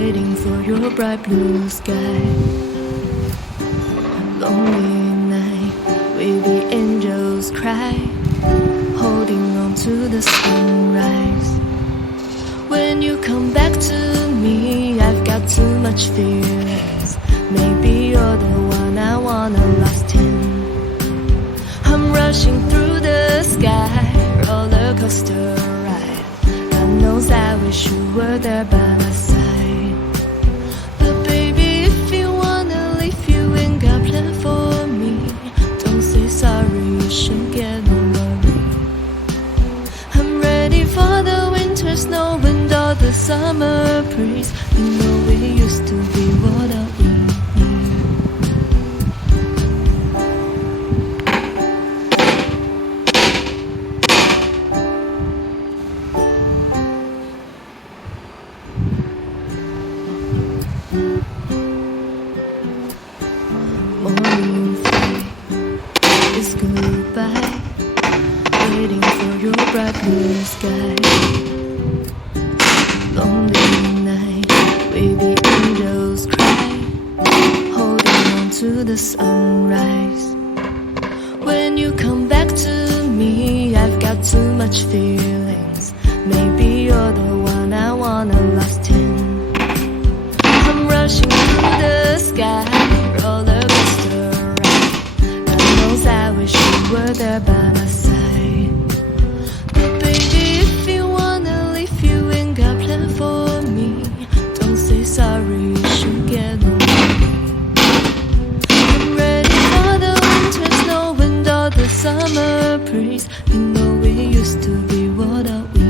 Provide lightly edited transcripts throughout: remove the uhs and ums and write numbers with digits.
waiting for your bright blue sky. Lonely night with the angels cry, holding on to the sunrise. When you come back to me, I've got too much feelings. Maybe you're the one I wanna last in. I'm rushing through the sky, roller coaster ride. God knows I wish you were there by my side. But baby, if you wanna leave, you ain't got plan for me. Don't say sorry, you should get over it. I'm ready for the winter snow and all the summer breeze. You know we used to be what I need. Morning flight is goodbye, waiting for your bright blue sky. Lonely night with the angels cry, holding on to the sunrise. When you come back to me, I've got too much feelings. Maybe you're the one I wanna last in. I'm rushing through the sky, roller coaster ride. God knows I wish you were there by my side. But baby, if you wanna leave, you ain't got plan for me. Don't say sorry, you should get over me. I'm ready for the winter snow and all the summer breeze. You know we used to be what are we?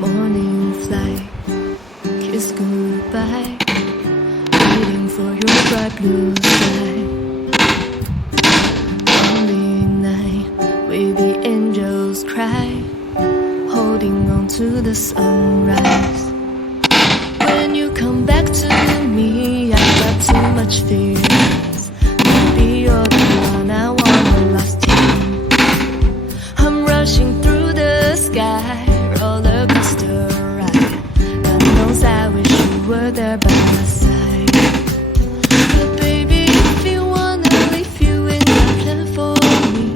Morning flight, kiss goodbye, waiting for your bright blue sky. Lonely night with the angels cry, holding on to the sunrise. When you come back to me, I've got too much feelings. Maybe you're the one I wanna last in. I'm rushing through the sky, roller coaster ride. God knows I wish you were there by my side. But baby, if you wanna leave, you ain't got plan for me.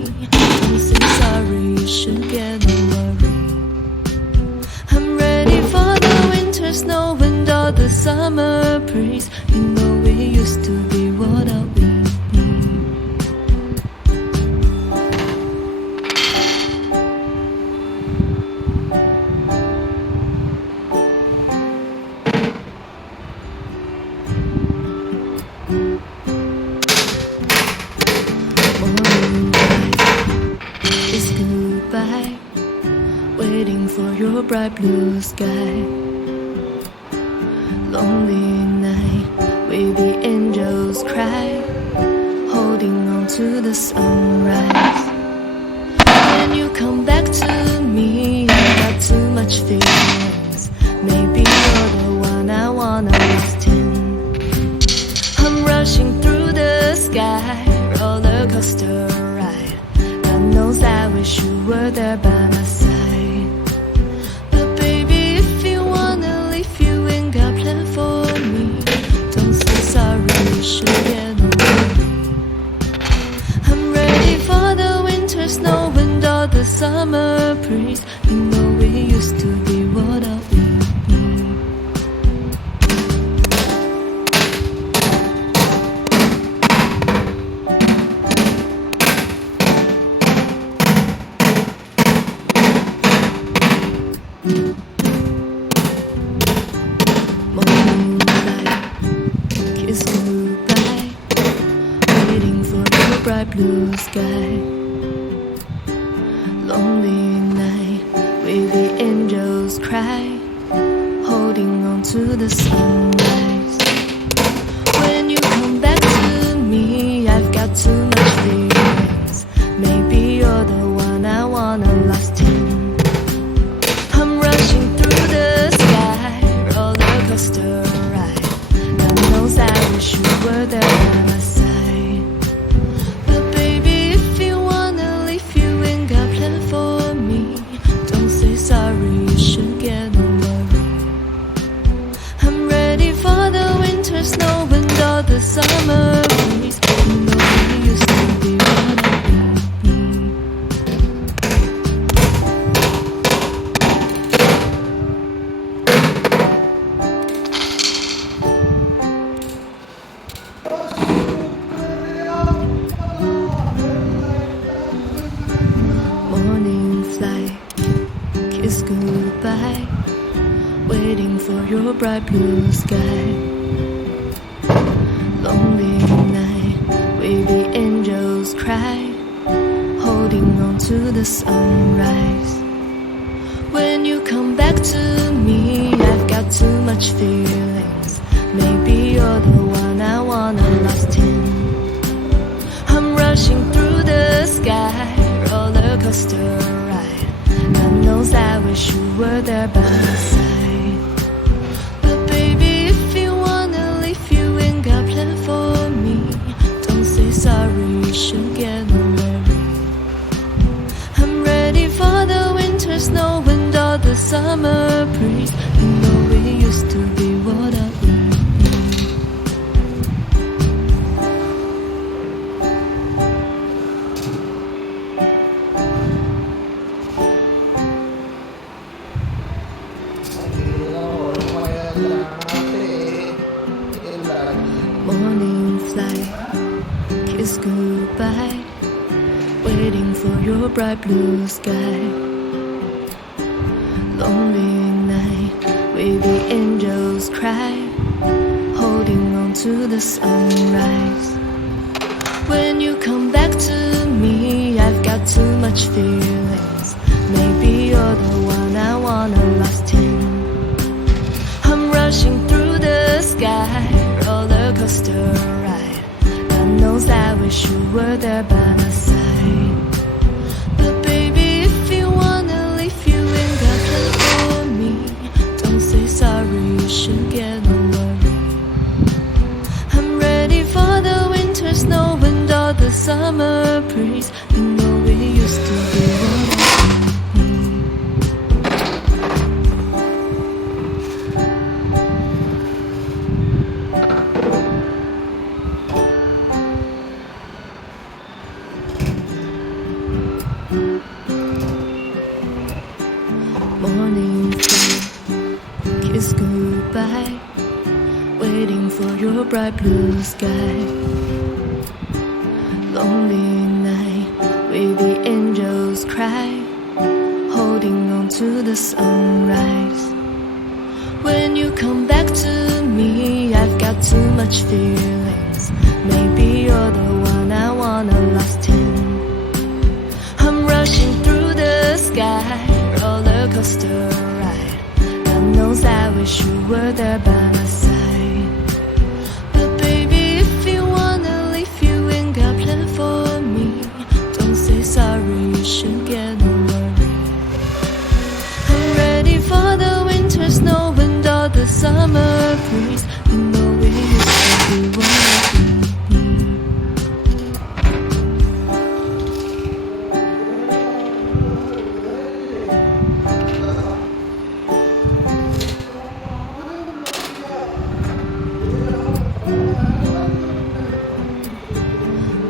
Don't say sorry, you should get over it. I'm ready for the winter snow and all the summer breeze. You know we used to be what are we? Morning light is goodbye, waiting for your bright blue sky. Lonely night with the angels cry, holding on to the sunrise. When you come back to me, I got too much feelings. Maybe you're the one I wanna last in. I'm rushing through the sky, roller coaster ride. God knows I wish you were there by my side. But baby, if you wanna leave, you ain't got plan for me. Don't say sorry, you should get over me. I'm ready for the winter snow and all the summer breeze. You know we used to be what are we? Morning light, kiss goodbye, waiting for your bright blue sky. Lonely night with the angels cry, holding on to the sunrise. When you come back to me, I've got too much feelings. Maybe you're the one I wanna last in. I'm rushing through the sky, roller your bright blue sky. Lonely night, wavy angels cry, holding on to the sunrise. When you come back to me, I've got too much feelings. Maybe you're the one I wanna lost in. I'm rushing through the sky, roller coaster ride. God knows I wish you were there by my side. But baby, if you wanna leave, you ain't got plan for me. Don't say sorry, you should get over it. I'm ready for the winter snow and all the summer breeze. You know we used to be what I need. Morning flight, kiss goodbye, waiting for your bright blue sky. Lonely night, wavy angels cry, holding on to the sunrise. When you come back to me, I've got too much feelings. Maybe you're the one I wanna lost in. I'm rushing through the sky, roller coaster ride. God knows I wish you were there by my side. But baby, if you wanna leave, you ain't got plan for me. Don't say sorry, you should get over it. I'm ready for the winter snow and all the summer breeze. You know we used to be what I need. Morning flight, kiss goodbye, waiting for your bright blue sky. Lonely night, wavy angels cry, holding on to the sunrise. When you come back to me, I've got too much feelings. Maybe you're the one I wanna lost in. I'm rushing through the sky, roller coaster ride. God knows I wish you were there by my side. But baby, if you wanna leave, you ain't got plan for me. Don't say sorry, you should get over it. I'm ready for the winter snow and all the summer breeze. You know we used to be what I need.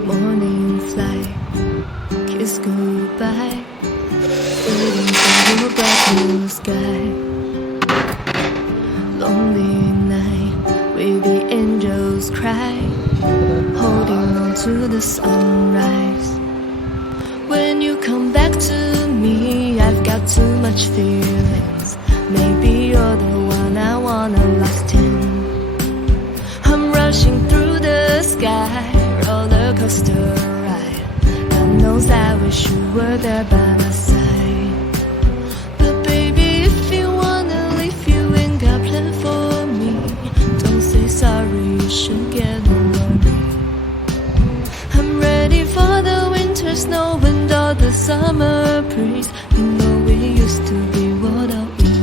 Morning flight, kiss goodbye, waiting for your bright blue sky. Lonely night, wavy angels cry, holding on to the sunrise. When you come back to me, I've got too much feelings. Maybe you're the one I wanna lost in. I'm rushing through the sky, roller coaster ride. God knows I wish you were there by my side. But baby, if you wanna leave, you ain't got plan for me. Don't say sorry, you should get over it. I'm ready for the winter snow and all the summer breeze. You know we used to be what I need.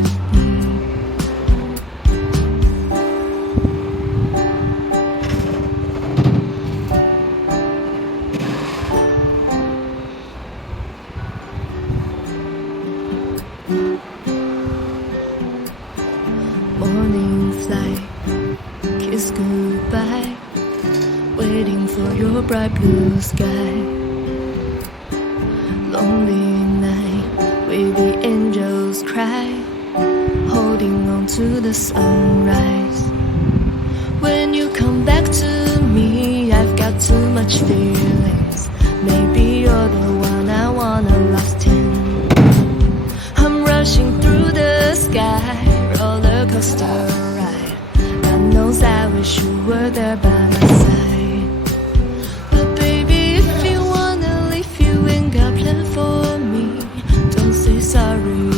Morning flight, kiss goodbye, waiting for your bright blue sky. Lonely night, wavy angels cry, holding on to the sunrise. When you come back to me, I've got too much feelings. Maybe you're the one I wanna lost in. I'm rushing through the sky, roller coaster sorry.